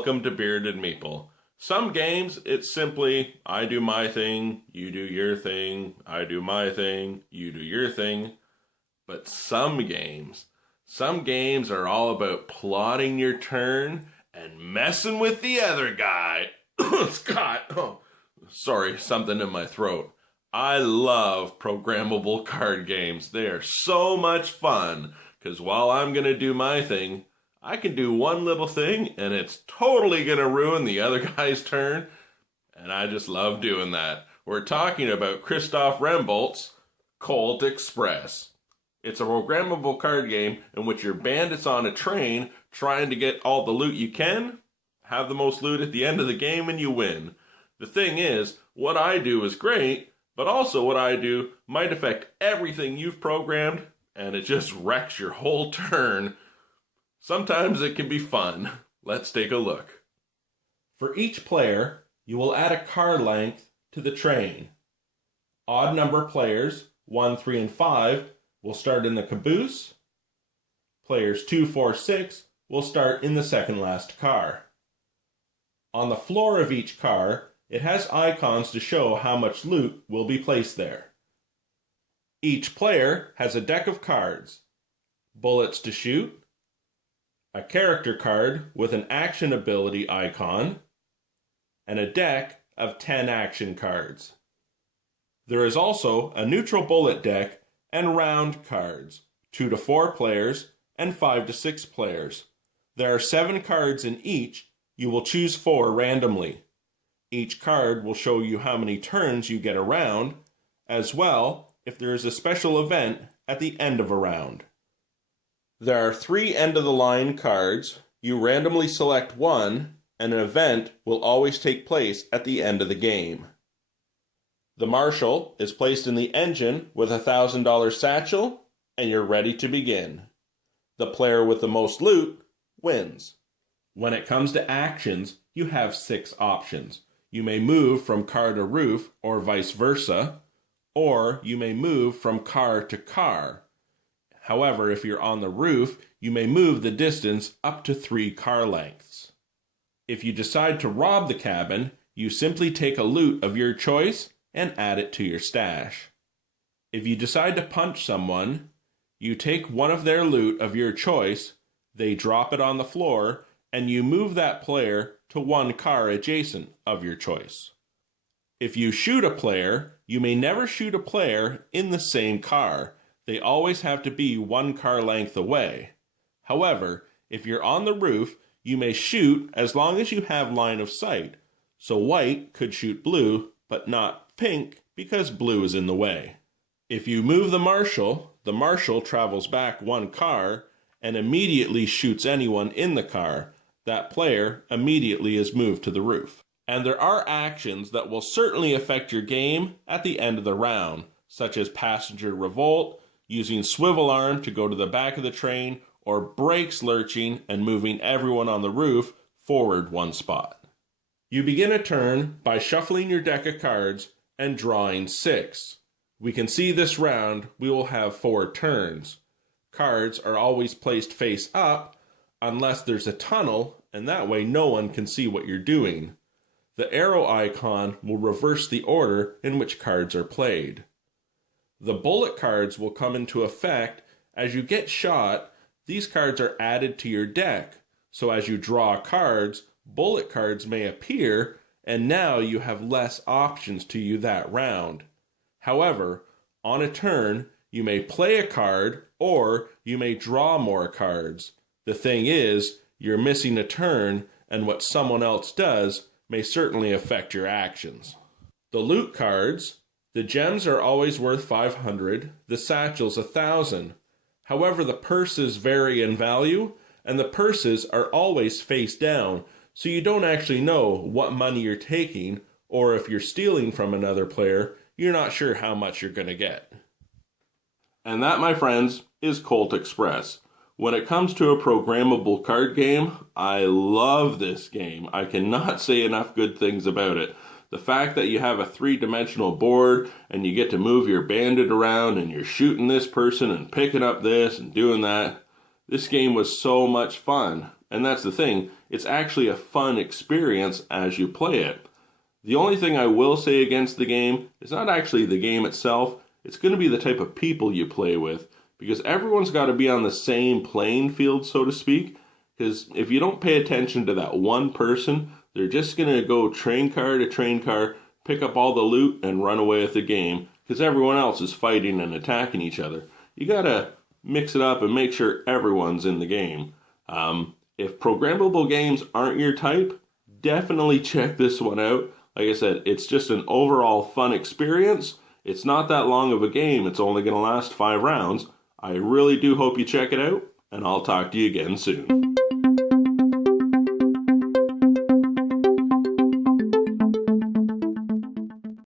welcome to Bearded Meeple. Some games, it's simply, I do my thing, you do your thing, I do my thing, you do your thing. But some games are all about plotting your turn and messing with the other guy. Scott, sorry, something in my throat. I love programmable card games. They are so much fun, because while I'm going to do my thing, I can do one little thing, and it's totally going to ruin the other guy's turn, and I just love doing that. We're talking about Christoph Remboldt's Colt Express. It's a programmable card game in which you're bandits on a train trying to get all the loot you can, have the most loot at the end of the game, and you win. The thing is, what I do is great, but also what I do might affect everything you've programmed, and it just wrecks your whole turn. Sometimes it can be fun. Let's take a look. For each player, you will add a card length to the train. Odd number players, 1, 3, and 5, will start in the caboose. Players 2, 4, 6 will start in the second last car. On the floor of each car, it has icons to show how much loot will be placed there. Each player has a deck of cards, bullets to shoot, a character card with an action ability icon, and a deck of 10 action cards. There is also a neutral bullet deck and round cards, 2 to 4 players and 5 to 6 players. There are 7 cards in each. You will choose 4 randomly. Each card will show you how many turns you get a round, as well if there is a special event at the end of a round. There are 3 end-of-the-line cards. You randomly select one, and an event will always take place at the end of the game. The marshal is placed in the engine with a $1,000 satchel, and you're ready to begin. The player with the most loot wins. When it comes to actions, you have 6 options. You may move from car to roof, or vice versa, or you may move from car to car. However, if you're on the roof, you may move the distance up to 3 car lengths. If you decide to rob the cabin, you simply take a loot of your choice and add it to your stash. If you decide to punch someone, you take one of their loot of your choice, they drop it on the floor, and you move that player to one car adjacent of your choice. If you shoot a player, you may never shoot a player in the same car. They always have to be 1 car length away. However, if you're on the roof, you may shoot as long as you have line of sight. So white could shoot blue, but not pink because blue is in the way. If you move the marshal travels back 1 car and immediately shoots anyone in the car. That player immediately is moved to the roof. And there are actions that will certainly affect your game at the end of the round, such as passenger revolt, using swivel arm to go to the back of the train, or brakes lurching and moving everyone on the roof forward 1 spot. You begin a turn by shuffling your deck of cards and drawing 6. We can see this round we will have 4 turns. Cards are always placed face up unless there's a tunnel, and that way no one can see what you're doing. The arrow icon will reverse the order in which cards are played. The bullet cards will come into effect as you get shot. These cards are added to your deck, so as you draw cards, bullet cards may appear, and now you have less options to you that round. However, on a turn, you may play a card, or you may draw more cards. The thing is, you're missing a turn, and what someone else does may certainly affect your actions. The loot cards, the gems are always worth 500, the satchels 1,000. However, the purses vary in value, and the purses are always face down, so you don't actually know what money you're taking, or if you're stealing from another player, you're not sure how much you're going to get. And that, my friends, is Colt Express. When it comes to a programmable card game, I love this game. I cannot say enough good things about it. The fact that you have a 3-dimensional board and you get to move your bandit around and you're shooting this person and picking up this and doing that. This game was so much fun. And that's the thing, it's actually a fun experience as you play it. The only thing I will say against the game is not actually the game itself, it's going to be the type of people you play with, because everyone's got to be on the same playing field, so to speak, because if you don't pay attention to that one person, they're just going to go train car to train car, pick up all the loot, and run away with the game, because everyone else is fighting and attacking each other. You got to mix it up and make sure everyone's in the game. If programmable games aren't your type, definitely check this one out. Like I said, it's just an overall fun experience. It's not that long of a game. It's only going to last 5 rounds. I really do hope you check it out, and I'll talk to you again soon.